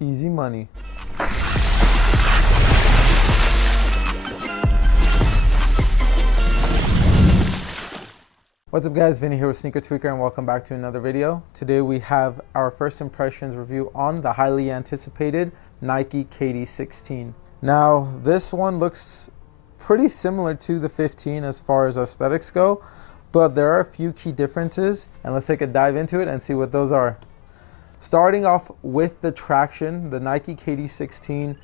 Easy money. What's up guys, Vinny here with SneakrTweakr and welcome back to another video. Today we have our first impressions review on the highly anticipated Nike KD16. Now this one looks pretty similar to the 15 as far as aesthetics go, but there are a few key differences and let's take a dive into it and see what those are. Starting off with the traction, the Nike KD16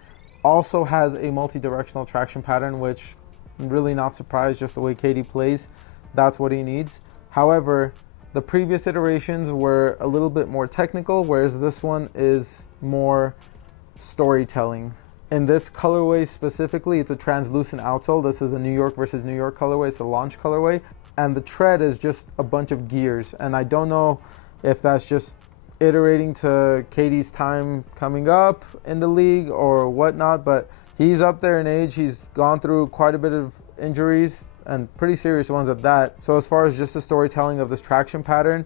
also has a multi-directional traction pattern, which I'm really not surprised, just the way KD plays. That's what he needs. However, the previous iterations were a little bit more technical, whereas this one is more storytelling. In this colorway specifically, it's a translucent outsole. This is a New York versus New York colorway. It's a launch colorway. And the tread is just a bunch of gears. And I don't know if that's just iterating to KD's time coming up in the league or whatnot, but he's up there in age. He's gone through quite a bit of injuries and pretty serious ones at that. So as far as just the storytelling of this traction pattern,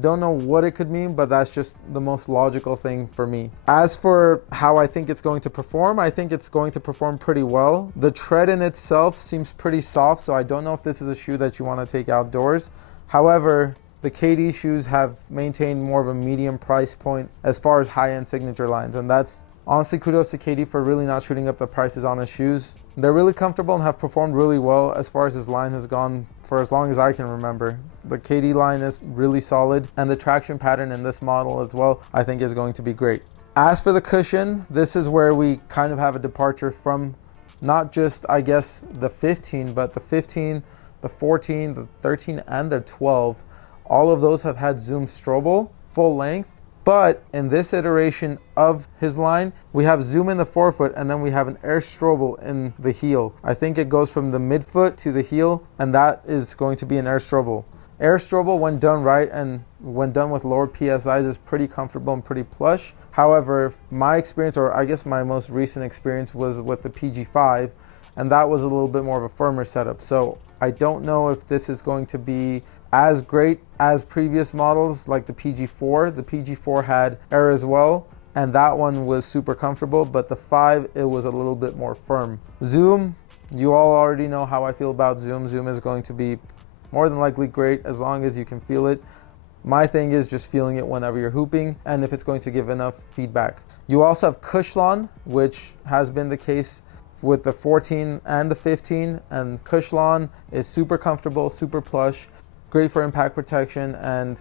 don't know what it could mean, but that's just the most logical thing for me. As for how I think it's going to perform, I think it's going to perform pretty well. The tread in itself seems pretty soft, so I don't know if this is a shoe that you want to take outdoors. However, the KD shoes have maintained more of a medium price point as far as high-end signature lines, and that's honestly kudos to KD for really not shooting up the prices on his shoes. They're really comfortable and have performed really well as far as his line has gone for as long as I can remember. The KD line is really solid, and the traction pattern in this model as well I think is going to be great. As for the cushion, this is where we kind of have a departure from not just, I guess, the 15, but the 15, the 14, the 13, and the 12. All of those have had Zoom Strobel full length, but in this iteration of his line, we have Zoom in the forefoot and then we have an Air Strobel in the heel. I think it goes from the midfoot to the heel, and that is going to be an Air Strobel. Air Strobel, when done right and when done with lower PSIs, is pretty comfortable and pretty plush. However, my experience, or I guess my most recent experience, was with the PG5, and that was a little bit more of a firmer setup. So I don't know if this is going to be as great as previous models like the PG4. The PG4 had air as well, and that one was super comfortable, but the 5, it was a little bit more firm. Zoom, you all already know how I feel about Zoom. Zoom is going to be more than likely great as long as you can feel it. My thing is just feeling it whenever you're hooping and if it's going to give enough feedback. You also have Cushlon, which has been the case with the 14 and the 15, and Cushlon is super comfortable, super plush, great for impact protection, and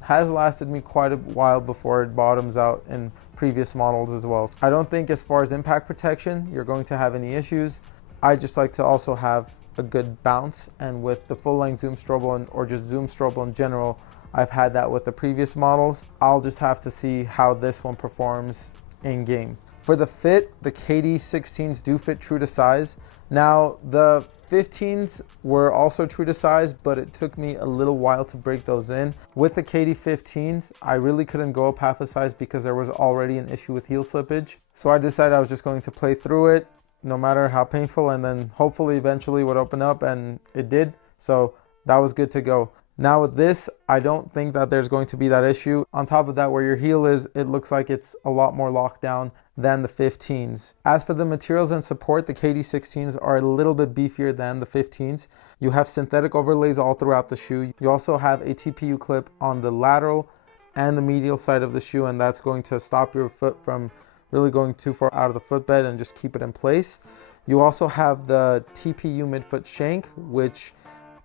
has lasted me quite a while before it bottoms out in previous models as well. I don't think as far as impact protection you're going to have any issues. I just like to also have a good bounce, and with the full length Zoom Strobel or just Zoom Strobel in general, I've had that with the previous models. I'll just have to see how this one performs in game. For the fit, the KD16s do fit true to size. Now, the 15s were also true to size, but it took me a little while to break those in. With the KD15s, I really couldn't go up half a size because there was already an issue with heel slippage. So I decided I was just going to play through it, no matter how painful, and then hopefully eventually would open up, and it did. So that was good to go. Now with this, I don't think that there's going to be that issue. On top of that, where your heel is, it looks like it's a lot more locked down than the 15s. As for the materials and support, the KD16s are a little bit beefier than the 15s. You have synthetic overlays all throughout the shoe. You also have a TPU clip on the lateral and the medial side of the shoe, and that's going to stop your foot from really going too far out of the footbed and just keep it in place. You also have the TPU midfoot shank, which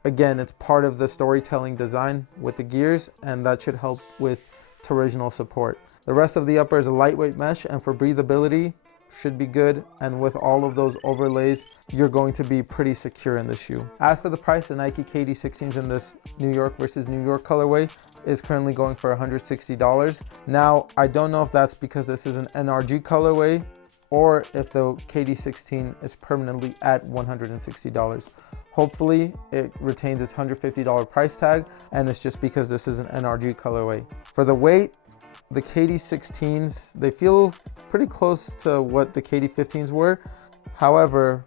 again, it's part of the storytelling design with the gears, and that should help with torsional support. The rest of the upper is a lightweight mesh, and for breathability, should be good. And with all of those overlays, you're going to be pretty secure in the shoe. As for the price, the Nike KD16s in this New York versus New York colorway is currently going for $160. Now, I don't know if that's because this is an NRG colorway or if the KD16 is permanently at $160. Hopefully it retains its $150 price tag, and it's just because this is an NRG colorway. For the weight, the KD16s, they feel pretty close to what the KD15s were. However,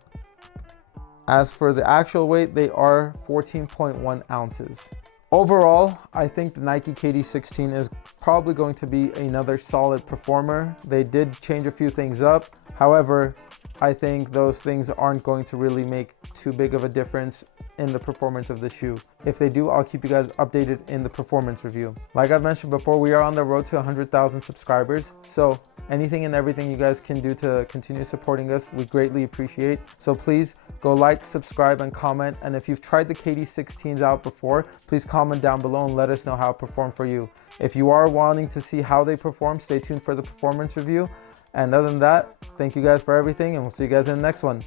as for the actual weight, they are 14.1 ounces. Overall, I think the Nike KD16 is probably going to be another solid performer. They did change a few things up. However, I think those things aren't going to really make too big of a difference in the performance of the shoe. If they do, I'll keep you guys updated in the performance review. Like I've mentioned before, we are on the road to 100,000 subscribers. So anything and everything you guys can do to continue supporting us, we greatly appreciate. So please go like, subscribe, and comment. And if you've tried the KD16s out before, please comment down below and let us know how it performed for you. If you are wanting to see how they perform, stay tuned for the performance review. And other than that, thank you guys for everything, and we'll see you guys in the next one.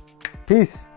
Peace.